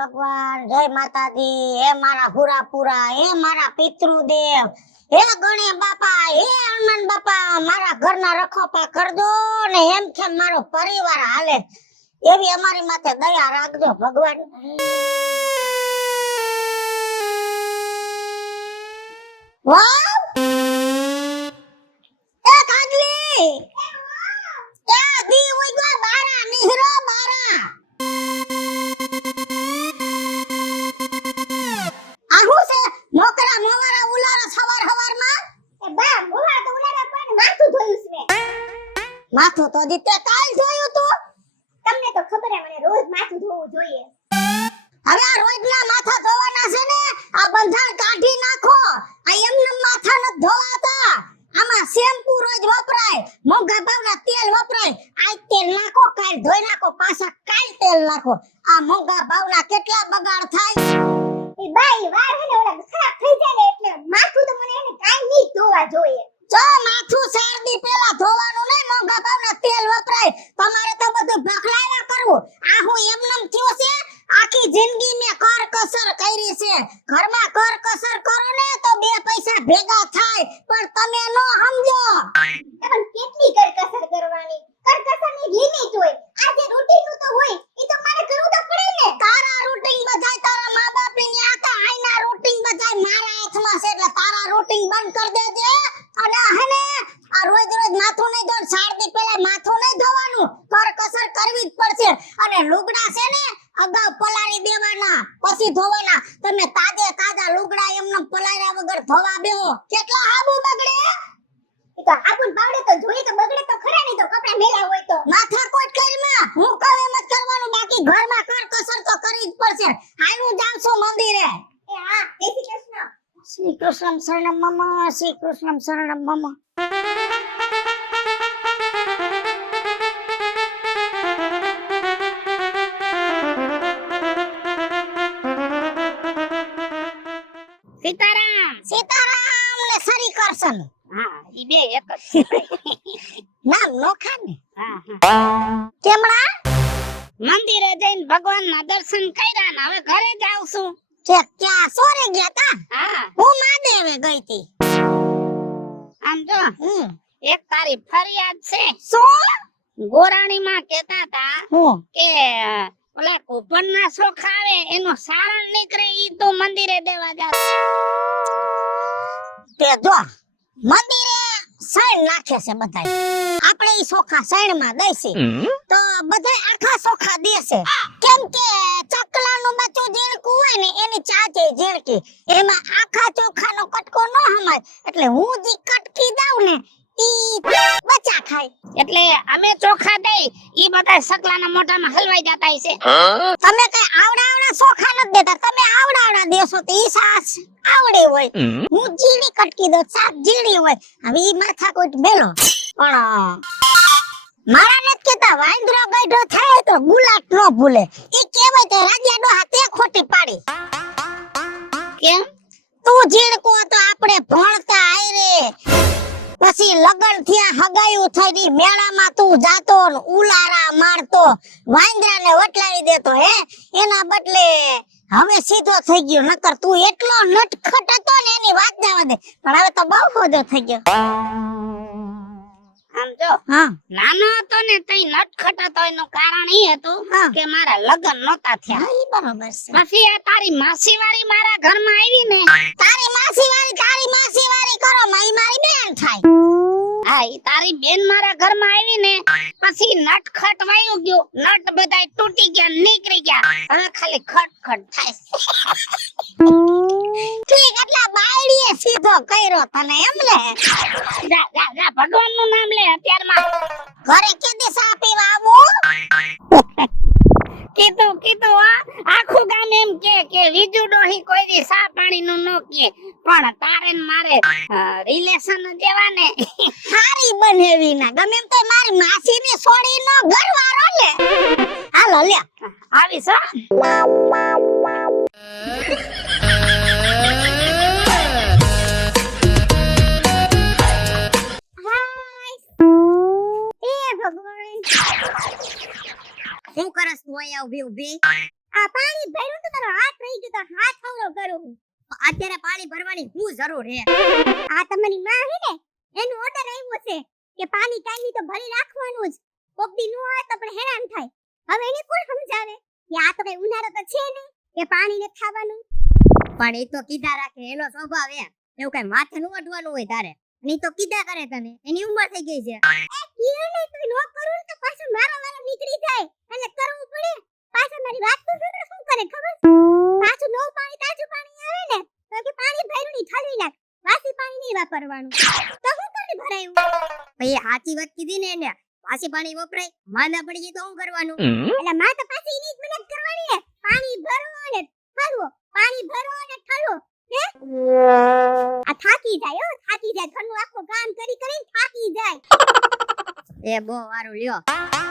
ભગવાન, જય માતાજી, હે મારા હુરાપુરા, હે મારા પિતૃદેવ, હે ગણે બાપા, હે હનુમાન બાપા, મારા ઘરના રખોપા કરજો ને એમ કેમ મારો પરિવાર હાલે એવી અમારી માથે દયા રાખજો ભગવાન. વાવ એ કાગલી એ દી હોય ગો બારા નિહરો બારા આહુ છે મોકરા મોવારા ઉલારો સવાર સવારમાં એ બા મોવા તો ઉલારા પણ માથું ધોયું છે માથું તો દીતે કાલ ધોયું તું તમને તો ખબર હે મને રોજ માથું ધોવું જોઈએ. હવે આ રોજના માથા ધોવાના છે ને આ બંધાણ કાઢી નાખો. આ એમને માથા ન ધોવાતા. આમાં શેમ્પુ રોજ વપરાય, મોંઘા ભાવના તેલ વપરાય. આ તેલ નાખો કાલ ધોઈ નાખો પાછા કાલ તેલ નાખો. આ મોંઘા ભાવના કેટલા બગાડ થાય. એ બાઈ વાર હે ને ઓલા ખરાબ થઈ જાય ને એટલે માથું તો મને એને કાઈ નહીં ધોવા જોઈએ. જો માથું શરદી પહેલા ધોવાનું નહીં, મોંઘા ભાવના તેલ વપરાય. તમારે તો બધું ભખલાવા કરવું. આ હું એમનેમ થયો છે. આખી જિંદગી મે કર કસર કરી છે. ઘરમાં કર કસર કરો ને તો બે પૈસા ભેગા થાય, પણ તમે નો સમજો. પણ કેટલી કર કસર કરવાની? કર કસરની લિમિટ હોય. આ જે રૂટીન નું તો હોય ઈ તો મારે કરવું તો પડે ને. તારા રૂટીન બધાય તારા મા-બાપની ન્યા હતા, આઈના રૂટીન બધાય મારા હાથમાં છે. એટલે તારા રૂટીન બંધ કરી દેજે. અને હને આ રોજ રોજ માથું નહીં ધોવાનું. શરદી પહેલા માથું નહીં ધોવાનું, કર કસર કરવી જ પડશે. અને લુગડા છે ને અગાઉ પલાળી દેવાના પછી ધોવાના. તમે તાજે તાજા લુગડા એમને પલાળ્યા વગર ધોવા બેહો, કેટલા હાબુ બગડે. ઈ તો હાબુન બાવડે તો જોઈએ તો બગડે તો ખરા. નહીં તો કપડા મેલા હોય તો માથા કોટ કરીમાં હું કહું એમ જ કરવાનું. બાકી ઘરમાં કર કસર તો કરવી જ પડશે. હાલું જાવ છું મંદિરે. એ હા, જય શ્રી કૃષ્ણ. શ્રી કૃષ્ણ શરણમ મમ, શ્રી કૃષ્ણ શરણમ મમ. સીતારામ સીતારામ ને સરી કરશન. હા ઈ બે એક જ નામ નોખા ને. હા કેમડા મંદિરે જઈને ભગવાનના દર્શન કર્યા ને હવે ઘરે જાવ છું. કે ક્યાં સોરે ગયા તા? હા હું મહાદેવે ગઈ તી. આમ જો એક તારી ફરિયાદ છે. શું? ગોરાણી માં કહેતા તા કે ઓલા કુપનના સોખા આવે એનો સારણ નીકળે ઈ તો મંદિરે દેવા જા. તે જો મંદિરે સૈણ નાખે છે બધાય. આપણે ઈ સોખા સૈણમાં દઈસી તો બધાય આખા સોખા દેશે. કેમ કે ચકલાનું બચ્ચું ઝીણકું હોય ને એની ચાચે ઝીણકી, એમાં આખા ચોખાનો કટકો ન હમાય. એટલે હું જી કટકી દઉં ને ઈ બચ્ચા ખાય. એટલે અમે ચોખા દઈ ઈ બધા સકલાના મોઢામાં હલવાઈ જતા છે. તમે કઈ આવડા ચોખા નથી દેતા. તમે આવડા દેશો તો ઈ સાસ આવડે હોય. હું જીડી કટકી દઉં, સાસ જીડી હોય. હવે ઈ માથા કોટ બેલો. પણ મારા નથી કેતા વાંદરો ગઈઢો થાય તો ગુલાટ ન ભૂલે. ઈ કહેવાય તે રાજાનો હાથે ખોટી પાડી. કેમ? તું જીડકો તો આપણે ભણતા આયરે, પછી લગન થયા હગાયું થઈ મેળામાં તું જાતો ને ઉલારા મારતો, વાંદરાને વટલાવી દેતો. હે એના બદલે હવે સીધો થઈ ગયો. નકર તું એટલો નટખટ હતો ને એની વાત જવા દે. પણ હવે તો બહુ ખોજો થઈ ગયો. આમ જો નાનો હતો ને તઈ નટખટ હતો એનું કારણ ઈ હતું કે મારા લગન નહોતા થયા. ઈ બરોબર છે. પછી આ તારી માસીવાળી મારા ઘરમાં આવી ને. તારી માસીવાળી કરો મારી બેન થાય. હા ઈ તારી બેન મારા ઘરમાં આવી ને પછી નટખટ વાયું ગયું. નટ બધાય તૂટી ગયા, નીકળી ગયા. હવે ખાલી ખટખટ થાય. ઠીક એટલા બાયડીએ સીધો કર્યો તને એમ ને. જા ભગવાનનું નામ લે અત્યારમાં. ઘરે કેદી સા પીવા આવું? કીધું આખું ગામ એમ કે વિજુ ડોહી કોઈ દી સા પાણી નું નો કે. પણ તારે ને મારે રિલેશન જેવા ને હારી બનેવી ના. ગમે એમ તો મારી માસી ની સોડી નો ઘરવાળો લે. હાલો લે આવી છો. ભગવાન શું કરસ તું અહીંયા ઊભી આ પાણી ભર્યું તો તારો હાથ રહી ગયો તો હાથ હવરો કરું. અત્યારે પાણી ભરવાની શું જરૂર હે? આ તમારી માં હે ને એનો ઓર્ડર આવ્યો છે કે પાણી કાયમી તો ભરી રાખવાનું જ. કોક દી નો આવે તો આપણે હેરાન થાય. હવે એને કોણ સમજાવે કે આ તો કઈ ઉનાળો તો છે ને કે પાણી ને ખાવાનું. પણ એ તો કીધા રાખે, એનો સ્વભાવ હે. એવું કઈ માથે નું અડવાનું હોય તારે. ની તો કીધા કરે તને, એની ઉંમર થઈ ગઈ છે. એ કીએ ને તો નો કરું તો પાછો મારો વારો નીકળી જાય એટલે કરવું પડે. પાછા મારી વાત તો શું કરે ખબર? પાછું નો પાણી તાજું પાણી આવે ને તો કે પાણી ભર્યું ની ઠલવી નાખ, વાસી પાણી નહીં વાપરવાનું. તો હું કરી ભરાયું? ભઈ સાચી વાત કીધી ને એને. વાસી પાણી વપરાય, માંદા પડી જાય તો શું કરવાનું? એટલે માં તો પાછી એની જ મદદ કરવાની ને. પાણી ભરો ને ઠલવો, પાણી ભરો ને ઠલવો. હે આ થાકી જાય, થાકી જાય. ઘરનું આખું કામ કરી કરીને થાકી જાય. એ બહુ વારું લ્યો.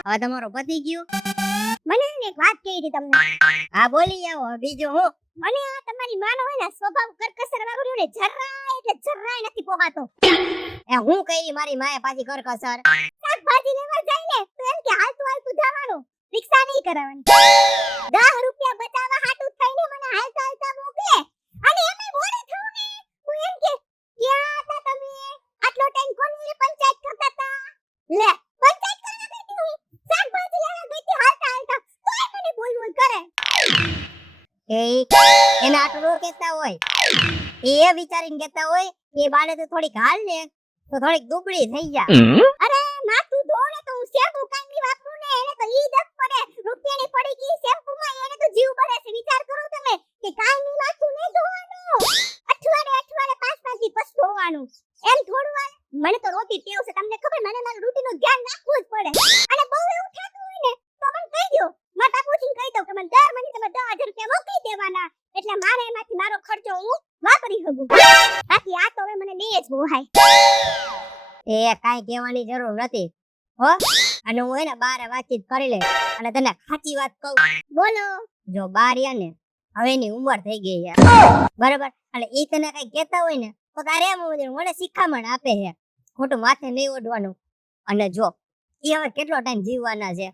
હવે તમારો પતિ ગયો. મને એક વાત કહી હતી તમને. હા બોલી આવો બીજું હું. મને આ તમારી માનો હોય ને સ્વભાવ કરકસર વાળો ને જરાય નથી પોહાતો. એ હું કહી મારી માએ પાછી કરકસર. શાકભાજી લેવા જાય ને તો એમ કે હાલતું જવાનું, રિક્ષા નહીં કરાવવાની. 10 રૂપિયા બચાવવા હાટું થઈને મને હાલતા મોકલે. અને એમે મોડે થયું ને હું એમ કે ક્યાં હતા તમે? આટલો ટાઈમ કોની પંચાયત કરતા હતા? લે પંચાયત કરવા ગઈ હું શાકભાજી લેવા ગઈ હતી હાલતા તોય મને બોલ કરે. એના આટલું કહેતા હોય એ વિચારીને કહેતા હોય કે બાળે તો થોડીક હાલ ને તો થોડીક દુબળી થઈ જાય. અરે માથું ધોને તો હું શેમ્પુ કાંઈ વાપરું ને એને તો ઈ દસ પડે. રૂપિયાની પડી ગઈ શેમ્પુ માં એને તો જીવ પડે છે. વિચાર કરો તમે કે કાંઈ માથું નહીં ધોવાનું, અઠવાડિયે 5 દી પછી ધોવાનું. એમ થોડું હાલે? મને તો રોતી ટેવ છે, તમને ખબર. મને મારું રૂટીન નું ધ્યાન રાખવું જ પડે. અને બહુ એવું થતું હોય ને તો મને કહી દો, માતા પૂછીને કહી દો કે મને દર મહિને તમે 10,000 રૂપિયા મોકલી દેવાના, એટલે મારે એમાંથી મારો ખર્ચો હું વાપરી શકું. બાકી આ તો હવે મને નહીં જ બોહાય. એ કાઈ કહેવાની જરૂર નથી હો. અને હું એને બારે વાતચીત કરી લે અને તને સાચી વાત કહું. બોલો. જો બારિયા ને હવે એની ઉંમર થઈ ગઈ છે બરાબર, અને ઈ તને કઈ કહેતા હોય ને તો તારે એમ મને શિખામણ આપે છે, ખોટું માથે નહીં ઓઢવાનું. અને જો ઈ હવે કેટલો ટાઈમ જીવવાના છે,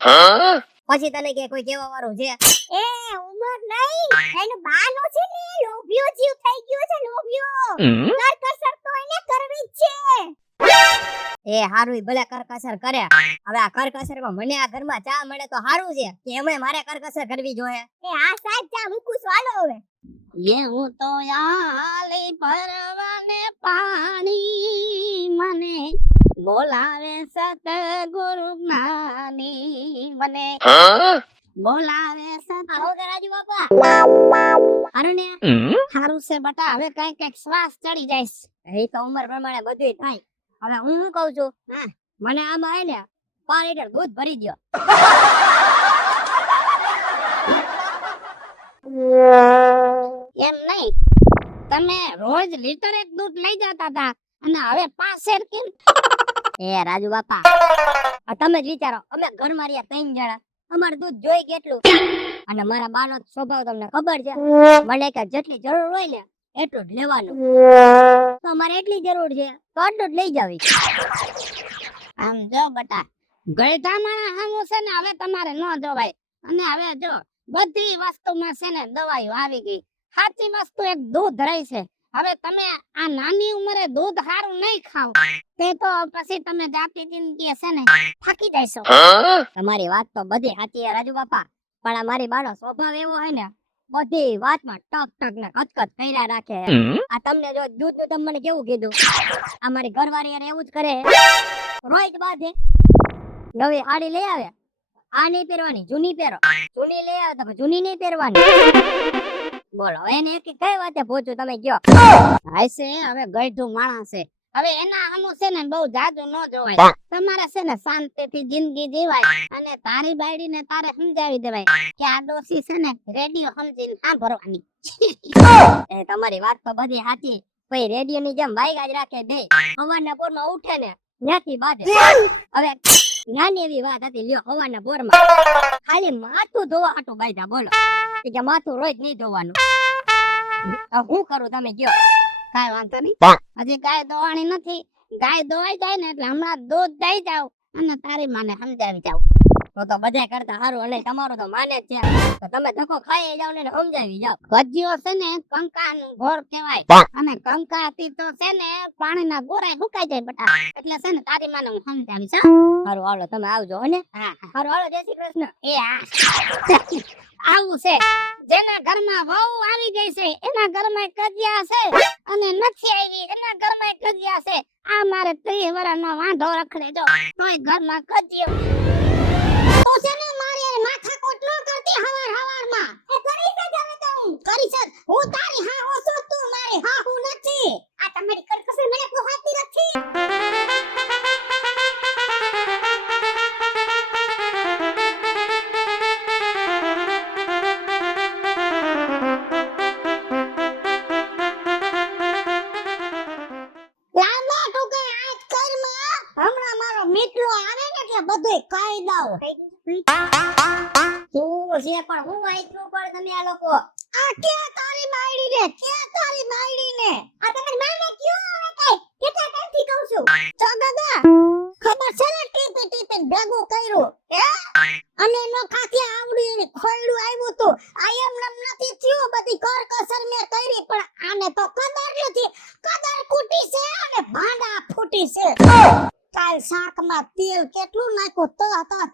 પછી તને કે કોઈ કહેવા વાળું છે? એ ઉંમર નહીં, એનો બાનો છે ને લોભિયો જીવ થઈ ગયો છે, લોભિયો. કરકસર તો એને કરવી જ છે. એ હારું ભલે કરકસર કરે. હવે આ કરકસર માં મને આ ઘરમાં ચા મળે તો હારું છે કે એમાં મારે કરકસર કરવી જોઈએ? એ આ સાહેબ ચા મૂકું ચાલો હવે. ये હું તો આલી પરવાને પાણી મને બોલાવે સતગુરુ જ્ઞાની, મને બોલાવે રાજુ બાપા. હારું ને હારું છે બટા. હવે કઈક શ્વાસ ચડી જાય. એ તો ઉંમર પ્રમાણે બધું થાય. હવે હું શું કહું છું, મને આમાં ને 5 લીટર દૂધ ભરી દો. એમ નહીં, તમે રોજ લીટર એક દૂધ લઈ જતા હતા અને હવે 5 શેર કેમ? એ રાજુ બાપા તમે જ વિચારો, અમે ઘર માર્યા 3 જણા, અમારું દૂધ જોઈ કેટલું. અને મારા બાનો સ્વભાવ તમને ખબર છે, મને કે જેટલી જરૂર હોય ને એટલું જ લેવાનું. તો અમારે એટલી જરૂર છે તો આટલું જ લઈ જાવી. આમ જો બટા, ગળધા માણા હામું છે ને હવે તમારે ન જોવાય. અને હવે જો બધી વસ્તુમાં છે ને દવાઈઓ આવી ગઈ. સાચી વસ્તુ એક દૂધ રહી છે. હવે તમે આ નાની ઉંમરે દૂધ સારું નહીં ખાવ તે તો પછી તમે જાતી જિંદગી છે ને થાકી જશો. તમારી વાત તો બધી સાચી છે રાજુ બાપા, પણ આ મારી બાનો સ્વભાવ એવો હોય ને બધી વાતમાં ટક ટક ને કચકચ કર્યા રાખે. આ તમને જો દૂધ નું તમને કેવું કીધું, આ મારી ઘરવાળી એવું જ કરે. રોજ બાંધે, નવી સાડી લઈ આવે, આ નહીં પહેરવાની, જૂની પહેરો. જૂની લઈ આવે તો જૂની નહીં પહેરવાની. બોલો એને એક કઈ વાતે પહોંચું તમે કયો? હાશે હવે ગઈઢું માણસ છે. હવે એના આમું છે ને બહુ જાજુ ન જોવાય. તમારે છે ને શાંતિથી જિંદગી જીવાય અને તારી બાયડીને તારે સમજાવી દેવાય કે આ ડોસી છે ને રેડિયો સમજીને સાંભળવાની. એ તમારી વાત તો બધી સાચી. ભાઈ રેડિયો ની જેમ વાયગા જ રાખે બે. હવારના પોરમાં ઉઠે ને ત્યાંથી બાજે. હવે નાની એવી વાત હતી, લ્યો હવારના પોરમાં ખાલી માથું ધોવા હાટું બાંધ્યા. બોલો કે માથું રોજ નહીં ધોવાનું. હું કરું તમે કયો? કાઈ વાંધો નહીં, હજી ગાય દોવાની નથી. ગાય દોવાઈ જાય ને એટલે હમણાં દૂધ દઈ જાવ અને તારી માને સમજાવી જાવ. તો બધાય કરતા સારું અને તમારું તો માને જ છે તો તમે ધક્કો ખાઈ જાવ ને એને સમજાવી જાવ. ગજિયો છે ને કંકાનું ઘોર કહેવાય અને કંકાથી તો છે ને પાણીના ગોરાય સુકાઈ જાય બટા એટલે છે ને તારી માને હું સમજાવીશ હો. સારું હાલો તમે આવજો હો ને. હા હા. સારું હાલો જય શ્રી કૃષ્ણ. એ આ આવું છે જેના ઘરમાં વહુ આવી ગઈ છે એના ઘરમાં કજિયા છે અને નથી આવી એના ઘરમાં કજિયા છે. આ મારે 30 વર્ષનો વાંઢો રખડે જો તોય ઘરમાં કજિયો તો છે ને મારી માથાકૂટ ન કરતી હવારમાં એ કરી છે હવે તો હું કરી છે હું તારી હા ઓછો તું મારી હા હું નથી આ તમારી કરકસર મને પોહાતી નથી. લાંબા ટૂંકે આજ કરમાં હમણાં મારો મિત્રો આવે ને એટલે બધુંય કહી દઉં. શું છે પણ હું વાંચ્યું પણ તમે આ લોકો આ ક્યાં તારી બાયડી ને ક્યાં તારી બાયડી ને આ તમારી માને ક્યું આવે કઈ કેટલા ટાઈમથી કહું છું તો દાદા ખબર છે ને ટીપે ભેગું કર્યું હે અને નો ખાથી આવડી એની ખોયડું આવ્યું તું આ એમ નમ નથી થયું બધી કરકસર મે કરી પણ આને તો કદર નથી કદર કૂટી છે અને ભાંડા ફૂટી છે. કાલ શાકમાં તેલ કેટલું નાખ્યું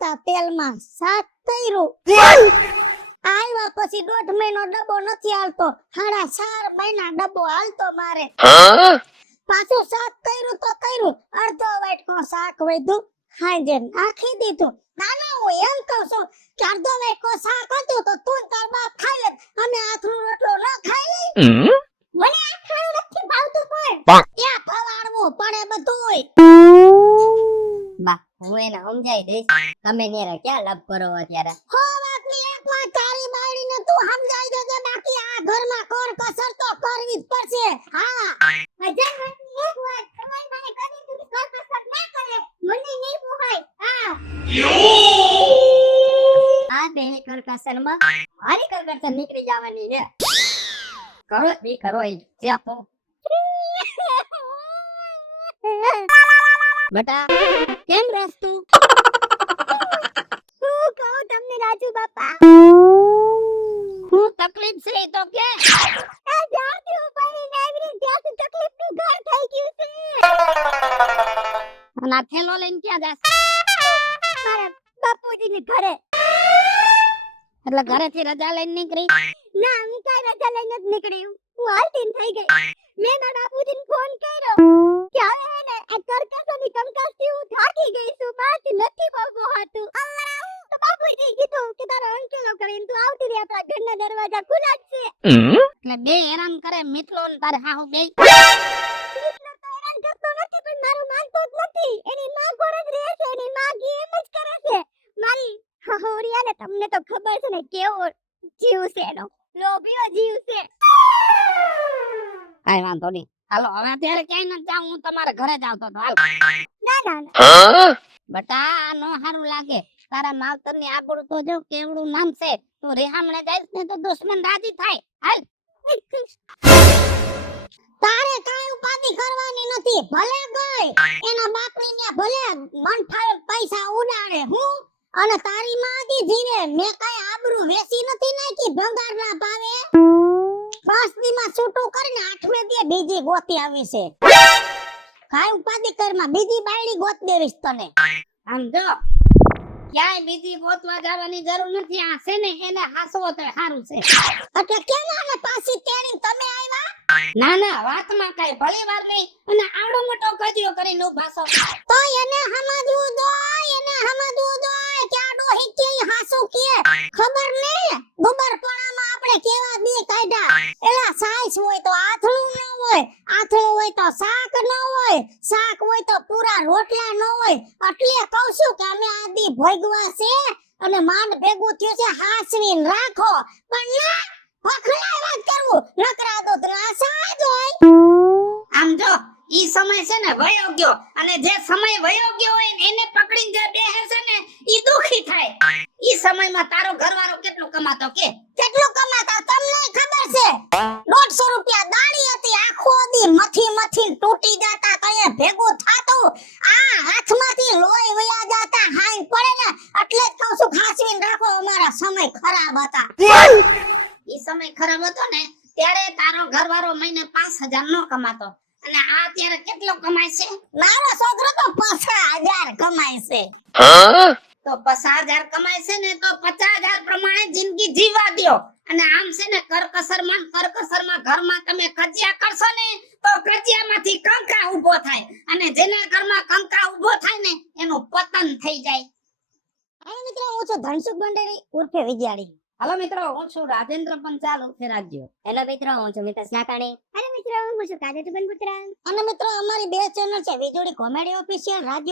તો તેલમાં શાક કર્યું આવ્યા પછી 1.5 મહિનો ડબ્બો નથી હાલતો 4.5 મહિના ડબ્બો હાલતો મારે પાછું શાક કર્યું અડધો વાટકો શાક વધ્યું હાજે નાખી દીધું. નાના હું એમ કહું છું કે અડધો વાટકો શાક હતું તો તું તાર બાપ ખાઈ લે અમે આથરું રોટલો ન ખાઈ લઈ મને આ ખાવું નથી ભાવતું પણ ત્યાં ફવાડવું પડે બધુંય. બા હું એને સમજાઈ દઈશ તમે નેરે ક્યાં લપ કરો અત્યારે. હો વાતની એક વાત તારી બાયડીને તું સમજાઈ દેજે બાકી આ ઘરમાં કોર કસર તો કરવી જ પડશે. હા હજાર વાતની એક વાત તમારી માને કરી તું કોર કસર ના કરે મને નહીં પોહાય. હા આ બે કરકસરમાં મારી કરકસર નીકળી જવાની છે. કરો બી કરો ઈ જ્યાં બેટા કેમ રહેસ તું? શું કહું તમને રાજુ બાપા હું તકલીફ છે ઈ તો કે આ જાતી હું પાણી નાવીને ત્યાંથી તકલીફનું ઘર થઈ ગયું છે. અને આ થેલો લઈને ક્યાં જાસ? મારા બાપુજીની ઘરે. એટલે ઘરેથી રજા લઈને નીકળી? ના હું કાંઈ રજા લઈને જ નીકળી હું હાલતી થઈ ગઈ. મેં મારા બાપુજીને ફોન કર્યો કે હવે ને આ કરકસોની કંકાસથી હું થાકી ગઈ છું મારાથી નથી બહુ હતું. તો બાપુજી કીધું કે તારો અંકેલો કરીને તું આવતી રહે આપણા ઘરના દરવાજા ખુલ્લા જ છે. એટલે બે હેરાન કરે મિથલો ને તારે હાહુ બે મિથલો તો હેરાન કરતો નથી પણ મારું માનતો જ નથી. એની માં ઘોર જ રહે છે એની માં એમ જ કરે છે. મારી હહોરિયાને તમને તો ખબર છે ને કેવો જીવ છે એનો લોભીઓ જીવ છે. કાઈ વાંધો નહીં હાલો હવે અત્યારે ક્યાંય ન જાઉં હું તમારા ઘરે જ આવતો તો હાલ. ના ના ના બટા આ નો હારું લાગે તારા માવતરની આબરૂ તો જો કેવડું નામ છે તું રેહામણે જાય ને તો દુશ્મન રાજી થાય હાલ. તારે કાઈ ઉપાધિ કરવાની નથી ભલે ગઈ એના બાપની ને ભલે મન થાય પૈસા ઉડાડે હું અને તારી માગી જીવે મેં કઈ આબરૂ વેસી નથી નાખી ભંગાર ના ભાવે. 5 દીમાં છૂટું કરીને 8મે દી બીજી ગોતી આવી છે. કાઈ ઉપાધિ કરમાં બીજી બાયડી ગોત દેવીશ તને. આમ જો ક્યાંય બીજી ગોતવા જવાની જરૂર નથી આ છે ને એને હાસવો તો સારું છે. એટલે કેમ આને પાછી તેડી તમે આવ્યા? ના ના વાતમાં કઈ ભલી વાર નહીં અને આવડો મોટો કજિયો કરીને ઉભા છો તો એને સમજવું દોય કે આ ડોહી કે હાસુ કે ખબર ને ગોબરપણામાં આપણે કેવા દે કાઢ્યા. એલા સાઈસ હોય તો આથળું ન હોય આથળું હોય તો શાક ન હોય શાક હોય તો પૂરા રોટલા ન હોય. એટલે કહું છું કે અમે આદી ભોગવા છે અને માંડ ભેગું થયું છે હાસવીને રાખો પણ ના વખણાય વાત કરવું નકરા તો ત્રાસા જ હોય. આમ જો ઈ સમય છે ને વયો ગયો અને જે સમય વયો ગયો હોય ને એને પકડીને જે બેહે છે ને ઈ દુખી થાય. ઈ સમયમાં તારો ઘરવાળો કેટલું કમાતો કે કેટલું કમાતો તમને ખબર છે? 150 રૂપિયા દાડી હતી આખો દી મથી તૂટી જાતા કયે ભેગું થાતું આ હાથમાંથી લોહી વયા જાતા હાઈ પડે ને એટલે જ કહું ઈ સમય ખરાબ હતો ને ત્યારે તારો ઘરવાળો મહિને 5000 નો કમાતો અને આ અત્યારે કેટલો કમાય છે? મારો છોકરો તો 50,000 કમાય છે. તો 50,000 કમાય છે ને તો 50,000 પ્રમાણે જિંદગી જીવવા દ્યો. અને આમ છે ને કરકસરમાં ઘરમાં તમે કજિયા કરશો ને તો કજિયામાંથી કંકા ઊભો થાય અને જેના ઘરમાં કંકા ઊભો થાય ને એનું પતન થઈ જાય. હાલો મિત્રો, હું છું ધનસુખ ભંડેરી ઉર્ફે વિજયાડી. હાલો મિત્રો, હું છું રાજેન્દ્ર પંચાલ ઉર્ફે રાજ્યો. હેલો મિત્રો, હું છું મિતેશ નાકાણી. અને મિત્રો, હું છું કાજલ બનપુત્રા. અને મિત્રો, અમારી બે ચેનલ છે વીજળી કોમેડી ઓફિશિયલ, રાજ્ય